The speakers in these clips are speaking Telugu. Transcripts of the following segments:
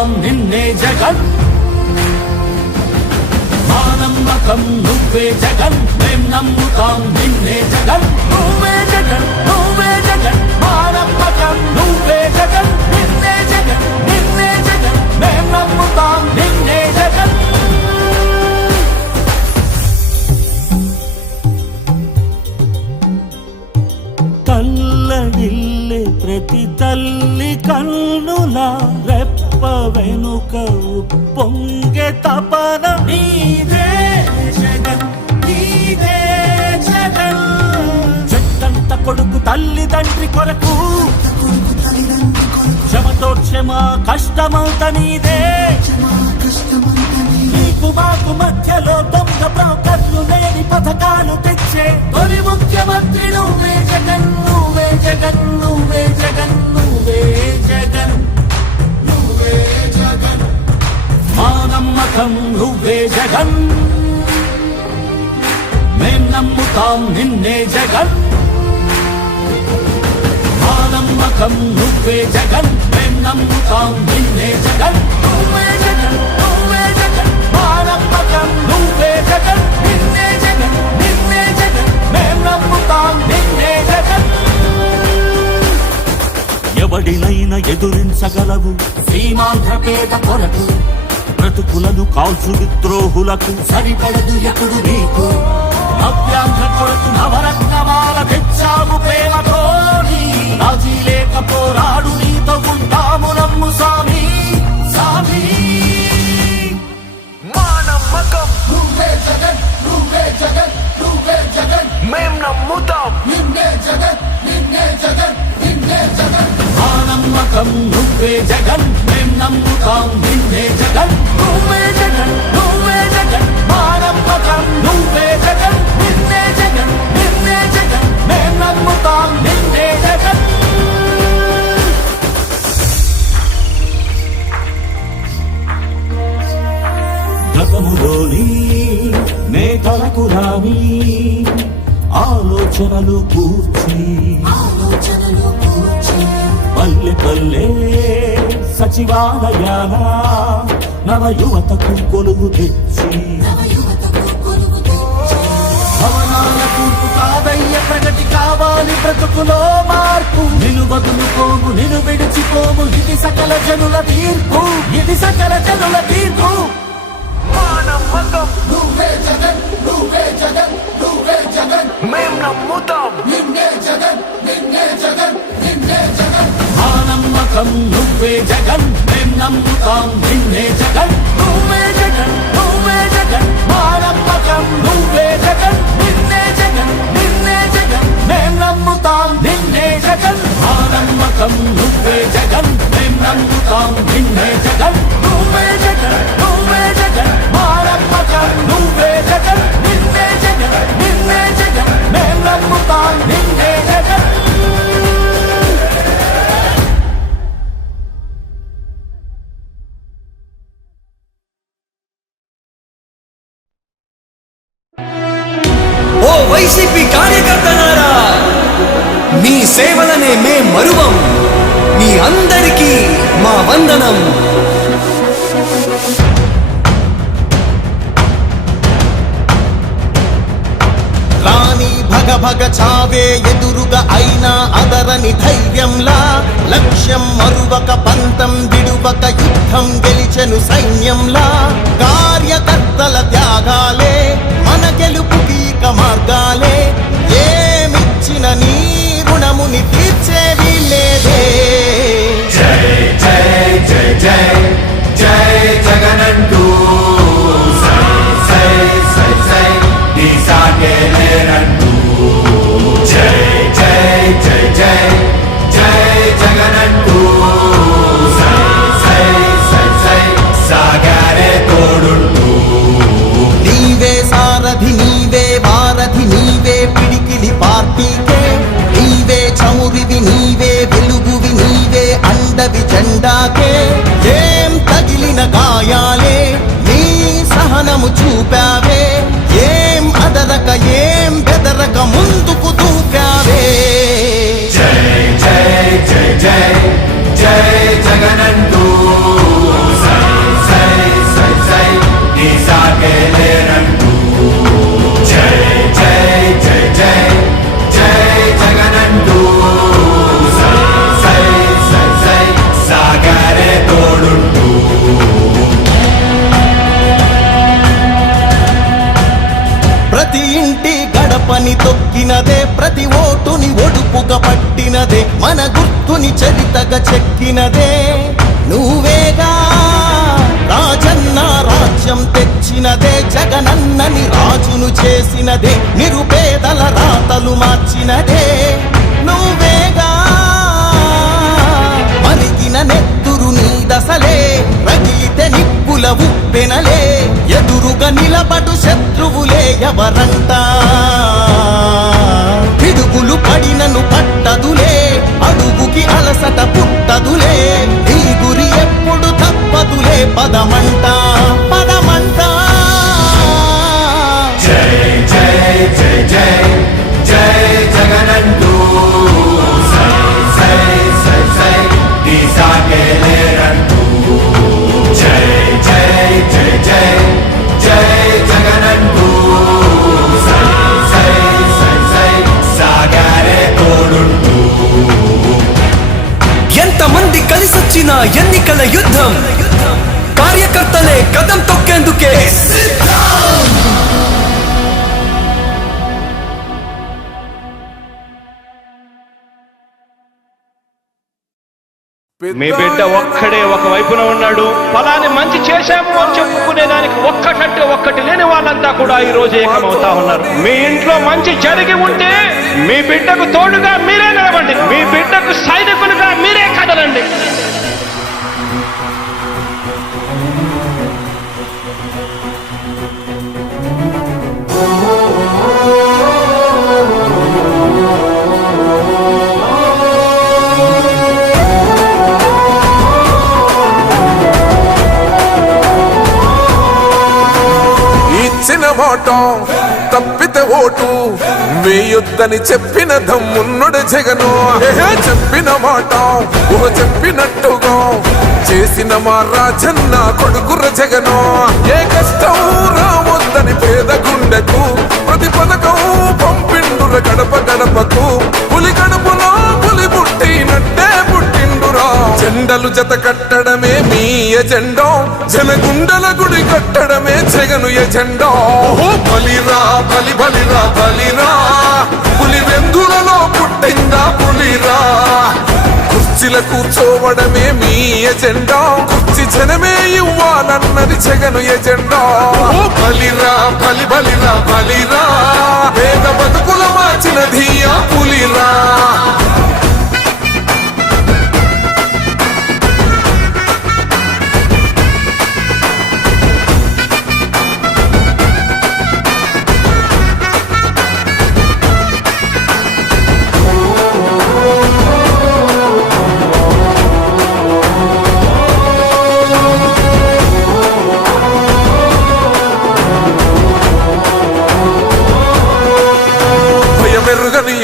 నమ్ముతాం నిన్నే జగన్ మా నమ్మకం నువ్వే జగన్ మేం నమ్ముతాం నిన్నే జగన్ నువ్వే జగన్ నువ్వే జగన్ మా నమ్మకం నువ్వే జగన్ నిన్నే జగన్ నిన్నే జగన్ మేం నమ్ముతాం నిన్నే జగన్ తల్లడిల్లే ప్రతి తల్లి కన్నుల రెప్ప వెనుక పొంగే తపన నీదే జగన్ నీదే జగన్ చెట్టంత కొడుకు తల్లిదండ్రి కొరకు క్షమతో క్షమ కష్టమంత నీదే నీకు మాకు మధ్యలో దొంగ బ్రోకర్లు లేని పథకాలు తెచ్చే తొలి ముఖ్యమంత్రి నువ్వే జగన్ నువ్వే జగన్ నువ్వే జగన్ నువ్వే జగన్ నువ్వే జగన్ మా నమ్మకం నువ్వే జగన్ మేం నమ్ముతాం నిన్నే జగన్ మా నమ్మకం నువ్వే జగన్ మేం నమ్ముతాం నిన్నే జగన్ నువ్వే జగన్ నువ్వే జగన్ మా నమ్మకం నువ్వే జగన్ నిన్నే జగన్ నిన్నే జగన్ మేం నమ్ముతాం నిన్నే జగన్ ఎవడినైనా ఎదురించగలవు సీమాంధ్ర పేద కొరకు బ్రతుకులను కాల్చు విద్రోహులకు సరిపడదు ఎప్పుడు నీకు నవ్యాంధ్ర కొరకు నవరత్నమాల తెచ్చాము ప్రేమతో రాజీ లేక పోరాడు నీతో ఉంటాము నమ్ము సామి సామి మా నమ్మకం నువ్వే జగన్ నువ్వే జగన్ నువ్వే జగన్ మేం నమ్ముతాం నిన్నే జగన్ నిన్నే జగన్ నిన్నే జగన్ మా నమ్మకం నువ్వే జగన్ మేం నమ్ముతాం నిన్నే జగన్ నువ్వే జగన్ నువ్వే జగన్ మా నమ్మకం నువ్వే జగన్ నిన్నే జగన్ నిన్నే జగన్ మేం నమ్ముతాం నిన్నే జగన్ గతములోని నేతలకు రాని ఆలోచనలు కూర్చి పల్లె పల్లె సచివాలయాల నవ యువతకు కొలువు తెచ్చి భవనాల కూర్పు కాదయ్య ప్రగతి కావాలి బ్రతుకులో మార్పు నిన్ను వదులుకోము నిన్ను విడిచిపోము ఇది సకల జనుల తీర్పు ఇది సకల జనుల తీర్పు మా నమ్మకం నువ్వే జగన్ నువ్వే జగన్ నువ్వే జగన్ మేం నమ్ముతాం నిన్నే జగన్ నిన్నే జగన్ నిన్నే జగన్ మా నమ్మకం నువ్వే జగన్ మేం నమ్ముతాం నిన్నే జగన్ నువ్వే జగన్ నువ్వే జగన్ మా నమ్మకం నువ్వే జగన్ నిన్నే జగన్ నిన్నే జగన్ మేం నమ్ముతాం నిన్నే జగన్ మా నమ్మకం నువ్వే జగన్ మేం నమ్ముతాం నిన్నే జగన్ నువ్వే జగన్ నువ్వే జగన్ మా నమ్మకం నువ్వే జగన్ నిన్నే జగన్ నిన్నే జగన్ మేం నమ్ముతాం నిన్నే జగన్ ఓ వైసీపీ కార్యకర్తలారా, మీ సేవలనే మే మరువం. మీ అందరికీ మా వందనం. రాణి భగ భగ చావే ఎదురుగా అయినా అదరని ధైర్యంలా లక్ష్యం మరువక పంతం విడువక యుద్ధం గెలిచెను సైన్యంలా కార్యకర్తల త్యాగాలే మన గెలుపుకి ఇక మార్గాలే ఏమిచ్చిన నీ రుణముని తీర్చేది లేదే. జై జై జై జై జై జగనంటూ సై సై సై సై నీ సాగే లేరంటూ జై జై జై జై జై జగనంటూ సై సై సై సై సాగారే తోడుంటూ నీవే సారథి నీవే వారధి నీవే పిడికిలి పార్టీకే నీవే చమురివి నీవే వెలుగువి నీవే మన గుర్తుని చరితగా చెక్కినదే నువ్వేగా రాజన్న రాజ్యం తెచ్చినదే జగనన్నని రాజును చేసినదే నిరుపేదల రాతలు మార్చినదే నువ్వేగా మరిగిన నెత్తురు నీ దశలే రగిలితే నిప్పుల ఉప్పెనలే ఎదురుగా నిలబడు శత్రువులే ఎవరంట పిడుగులు పడినను పట్టదులే అడుగుకి అలసట పుట్టదులే నీ గురి ఎప్పుడు తప్పదులే పదమంట పదమంట జై జై జై జై జై జగనంటూ సై సై సై సై నీ సాగే లేరంటూ జై జై జై జై జై జగనంటూ సై సై సై సై సాగారే తోడుంటూ ఎంతమంది కలిసొచ్చిన ఎన్నికల యుద్ధం కార్యకర్తలే కదం తొక్కేందుకే మీ బిడ్డ ఒక్కడే ఒక వైపున ఉన్నాడు. ఫలాన్ని మంచి చేశాము అని చెప్పుకునే దానికి ఒక్కటంటే ఒక్కటి లేని వాళ్ళంతా కూడా ఈ రోజు ఏకమవుతా ఉన్నారు. మీ ఇంట్లో మంచి జరిగి ఉంటే మీ బిడ్డకు తోడుగా మీరే నిలబండి, మీ బిడ్డకు సైనికులుగా మీరే కదలండి. ఇచ్చిన మాట తప్పితే ఓటు వేయొద్దని చెప్పిన దమ్మున్నడు జగను. చెప్పిన మాట చెప్పినట్టుగా చేసిన మా రాజన్న కొడుకుర జగను. ఏ కష్టం రావద్దని పేద గుండెకు ప్రతి పథకం పంపిండుర గడప గడపకు. పులి గడపలో పులి పుట్టినట్టే పుట్టిండురా. జెండలు జత కట్టడమే మీ ఎజెండా, జనగుండల గుడి కట్టడమే జగను ఎజెండా. బలిరా బలి బలిరా బలిరా, పులి వెందులలో పుట్టిందా పులిరా. కుర్చీల కూర్చోవడమే మీ ఎజెండా, కుర్చీ జనమే ఇవ్వాలన్నది జగను ఎజెండా. బలిరా బలి బలిరా బలిరా, పేద బతుకుల మార్చినది ఆ పులిరా.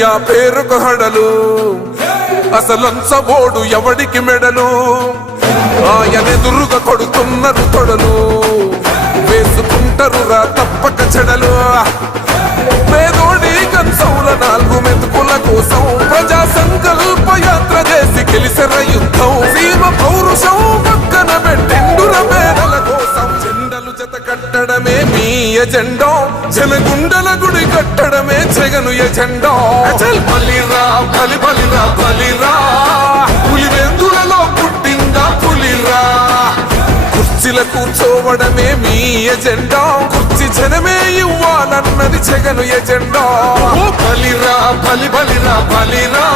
ఆ పేరుకు హడలు అసలంచబోడు ఎవడికి మెడలు. ఆయనెదురుగా కొడుతున్నారు తొడలు, వేసుకుంటారు రా తప్పక చెడలు. పేదోడి కంచౌల 4 మెతుకుల కోసం ప్రజా సంకల్ప యాత్ర చేసి గెలిసిన యుద్ధం. సీమ పౌరుషం పక్కన పెట్టిండుర పేదల కోసం. జెండలు జత కట్టడమే మీ ఎజెండా, జనగుండల గుడి కట్టడమే జగను ఎజెండా. బలిరా బలి బలిరా బలిరా, పులి వెందులలో పుట్టిందా పులిరా. కుర్చీల కూర్చోవడమే మీ ఎజెండా, కుర్చీ జనమే ఇవ్వాలన్నది జగను ఎజెండా. బలిరా బలి బలిరా బలిరా.